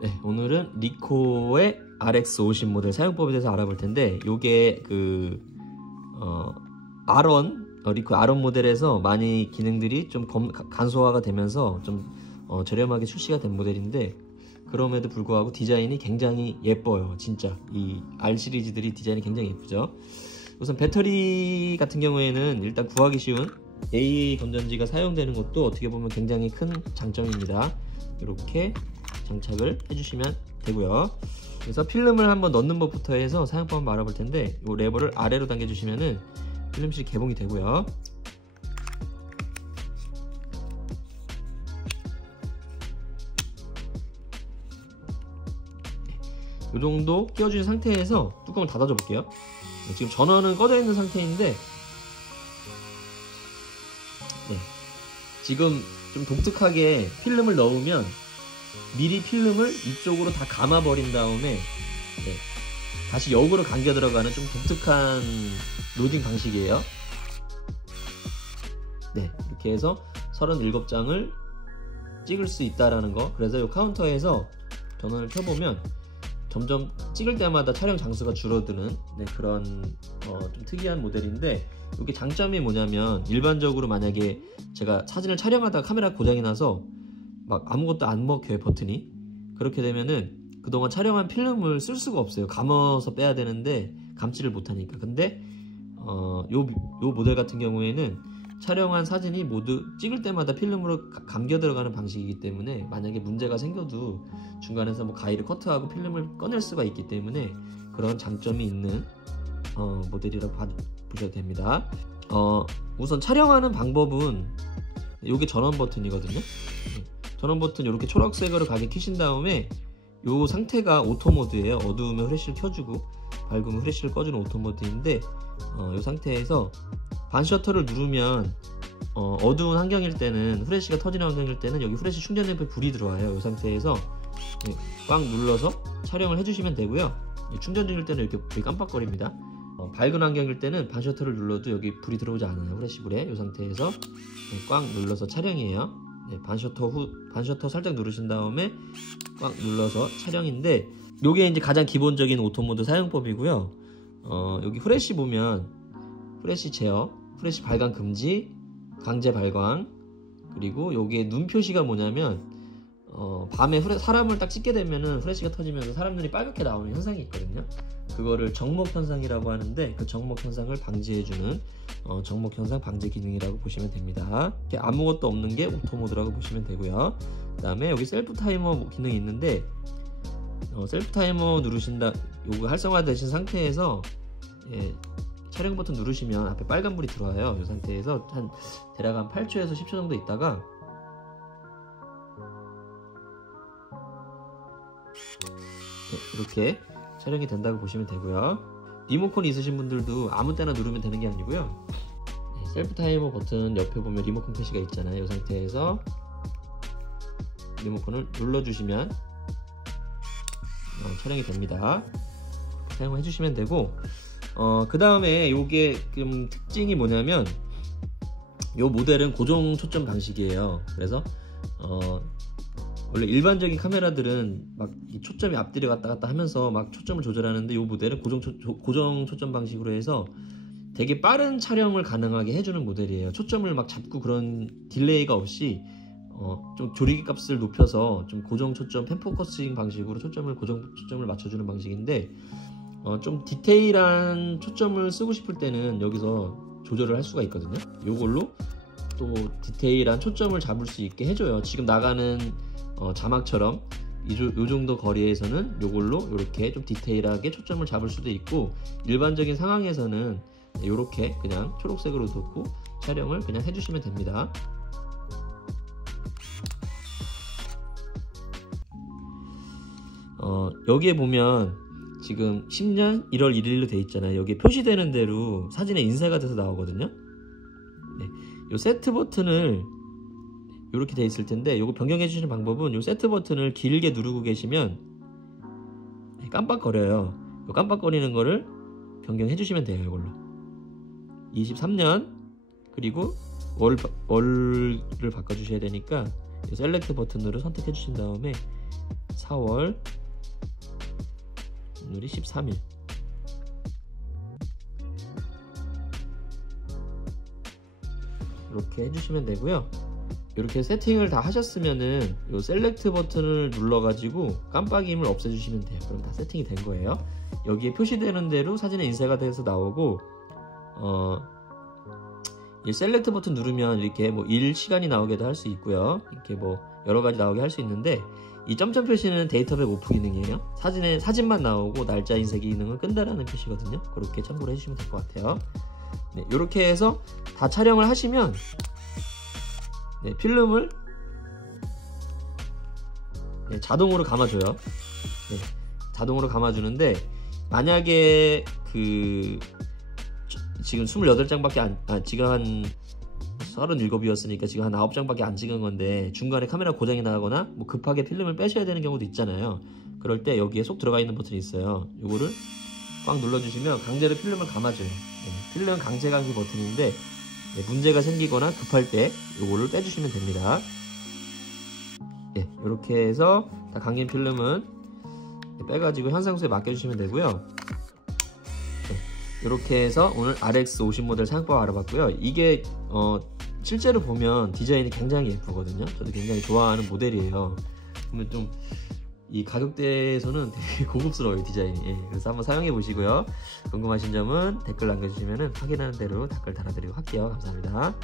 네, 오늘은 리코의 RX50 모델 사용법에 대해서 알아볼 텐데, 요게 리코 R1 모델에서 많이 기능들이 좀 간소화가 되면서 좀 저렴하게 출시가 된 모델인데, 그럼에도 불구하고 디자인이 굉장히 예뻐요. 진짜 이 R 시리즈들이 디자인이 굉장히 예쁘죠. 우선 배터리 같은 경우에는 일단 구하기 쉬운 AA 건전지가 사용되는 것도 어떻게 보면 굉장히 큰 장점입니다. 이렇게 장착을 해주시면 되고요. 그래서 필름을 한번 넣는 법부터 해서 사용법 한번 알아볼 텐데, 이 레버를 아래로 당겨주시면은 필름실이 개봉이 되고요. 이 정도 끼워준 상태에서 뚜껑을 닫아줘 볼게요. 지금 전원은 꺼져 있는 상태인데, 지금 좀 독특하게 필름을 넣으면 미리 필름을 이쪽으로 다 감아 버린 다음에 다시 역으로 감겨 들어가는 좀 독특한 로딩 방식이에요. 이렇게 해서 37장을 찍을 수 있다라는 거. 그래서 이 카운터에서 전원을 켜보면 점점 찍을 때마다 촬영 장수가 줄어드는 그런 좀 특이한 모델인데, 이게 장점이 뭐냐면, 일반적으로 만약에 제가 사진을 촬영하다가 카메라 고장이 나서 막 아무것도 안 먹혀요, 버튼이. 그렇게 되면은 그동안 촬영한 필름을 쓸 수가 없어요. 감아서 빼야 되는데 감지를 못하니까. 근데 요 모델 같은 경우에는 촬영한 사진이 모두 찍을 때마다 필름으로 감겨 들어가는 방식이기 때문에, 만약에 문제가 생겨도 중간에서 뭐 가위를 커트하고 필름을 꺼낼 수가 있기 때문에 그런 장점이 있는 모델이라고 보셔도 됩니다. 우선 촬영하는 방법은, 이게 전원 버튼이거든요. 전원 버튼 이렇게 초록색으로 가게 켜신 다음에 이 상태가 오토 모드예요. 어두우면 후레쉬를 켜주고 밝으면 후레쉬를 꺼주는 오토 모드인데, 이 상태에서 반 셔터를 누르면 어두운 환경일 때는, 후레쉬가 터지는 환경일 때는 여기 후레쉬 충전 램프에 불이 들어와요. 이 상태에서 꽉 눌러서 촬영을 해주시면 되고요. 충전 중일 때는 이렇게 불이 깜빡거립니다. 밝은 환경일 때는 반 셔터를 눌러도 여기 불이 들어오지 않아요. 후레쉬 불에. 이 상태에서 꽉 눌러서 촬영이에요. 반 셔터 살짝 누르신 다음에 꽉 눌러서 촬영인데, 요게 이제 가장 기본적인 오토모드 사용법이고요. 여기 후레쉬 보면 후레쉬 제어, 후레쉬 발광 금지, 강제 발광, 그리고 여기에 눈 표시가 뭐냐면, 밤에 사람을 딱 찍게 되면은 후레쉬가 터지면서 사람 눈이 빨갛게 나오는 현상이 있거든요. 그거를 정목 현상이라고 하는데, 그 정목 현상을 방지해주는 정목 현상 방지 기능이라고 보시면 됩니다. 이렇게 아무것도 없는 게 오토 모드라고 보시면 되고요. 그 다음에 여기 셀프 타이머 기능이 있는데, 셀프 타이머 누르신다, 요거 활성화되신 상태에서 촬영 버튼 누르시면 앞에 빨간불이 들어와요. 이 상태에서 대략 한 8초에서 10초 정도 있다가 이렇게 촬영이 된다고 보시면 되고요. 리모컨이 있으신 분들도 아무 때나 누르면 되는 게 아니고요. 셀프 타이머 버튼 옆에 보면 리모컨 표시가 있잖아요. 이 상태에서 리모컨을 눌러주시면 촬영이 됩니다. 사용해 주시면 되고, 그 다음에 요게 특징이 뭐냐면, 요 모델은 고정 초점 방식이에요. 그래서 원래 일반적인 카메라들은 막 초점이 앞뒤로 왔다 갔다 하면서 막 초점을 조절하는데, 요 모델은 고정 초점 방식으로 해서 되게 빠른 촬영을 가능하게 해주는 모델이에요. 초점을 막 잡고 그런 딜레이가 없이 좀 조리개 값을 높여서 좀 고정 초점, 펜포커싱 방식으로 고정 초점을 맞춰주는 방식인데, 좀 디테일한 초점을 쓰고 싶을 때는 여기서 조절을 할 수가 있거든요. 요걸로 또 디테일한 초점을 잡을 수 있게 해줘요. 지금 나가는 자막처럼 요 정도 거리에서는 요걸로 이렇게 좀 디테일하게 초점을 잡을 수도 있고, 일반적인 상황에서는 이렇게 그냥 초록색으로 놓고 촬영을 그냥 해주시면 됩니다. 여기에 보면 지금 10년 1월 1일로 돼 있잖아요. 여기 표시되는 대로 사진에 인쇄가 돼서 나오거든요. 이 세트 버튼을 이렇게 돼 있을 텐데, 이거 변경해 주시는 방법은, 이 세트 버튼을 길게 누르고 계시면 깜빡거려요. 이 깜빡거리는 거를 변경해 주시면 돼요. 이걸로 23년 그리고 월을 바꿔 주셔야 되니까 이 셀렉트 버튼으로 선택해 주신 다음에 4월 오늘이 13일. 이렇게 해주시면 되고요. 이렇게 세팅을 다 하셨으면은 이 셀렉트 버튼을 눌러가지고 깜빡임을 없애주시면 돼요. 그럼 다 세팅이 된 거예요. 여기에 표시되는 대로 사진에 인쇄가 돼서 나오고, 이 셀렉트 버튼 누르면 이렇게 뭐 일 시간이 나오게도 할 수 있고요. 이렇게 뭐 여러 가지 나오게 할 수 있는데, 이 점점 표시는 데이터백 오프 기능이에요. 사진만 나오고 날짜 인쇄 기능은 끈다라는 표시거든요. 그렇게 참고를 해주시면 될 것 같아요. 네, 이렇게 해서 다 촬영을 하시면 네, 필름을 네, 자동으로 감아줘요. 네, 자동으로 감아주는데, 만약에 지금 28장밖에 지금 한 37이었으니까 지금 한 9장밖에 안 찍은 건데 중간에 카메라 고장이 나거나 뭐 급하게 필름을 빼셔야 되는 경우도 있잖아요. 그럴 때 여기에 속 들어가 있는 버튼이 있어요. 요거를 꽉 눌러주시면 강제로 필름을 감아줘요. 네, 필름 강제 감기 버튼인데, 네, 문제가 생기거나 급할 때 요거를 빼주시면 됩니다. 네, 이렇게 해서 다 감긴 필름은 빼가지고 현상수에 맡겨주시면 되고요. 네, 이렇게 해서 오늘 RX50 모델 사용법 알아봤고요. 이게 실제로 보면 디자인이 굉장히 예쁘거든요. 저도 굉장히 좋아하는 모델이에요. 그러면 좀 이 가격대에서는 되게 고급스러워요, 디자인이. 예, 그래서 한번 사용해 보시고요. 궁금하신 점은 댓글 남겨주시면 확인하는 대로 댓글 달아드리고 할게요. 감사합니다.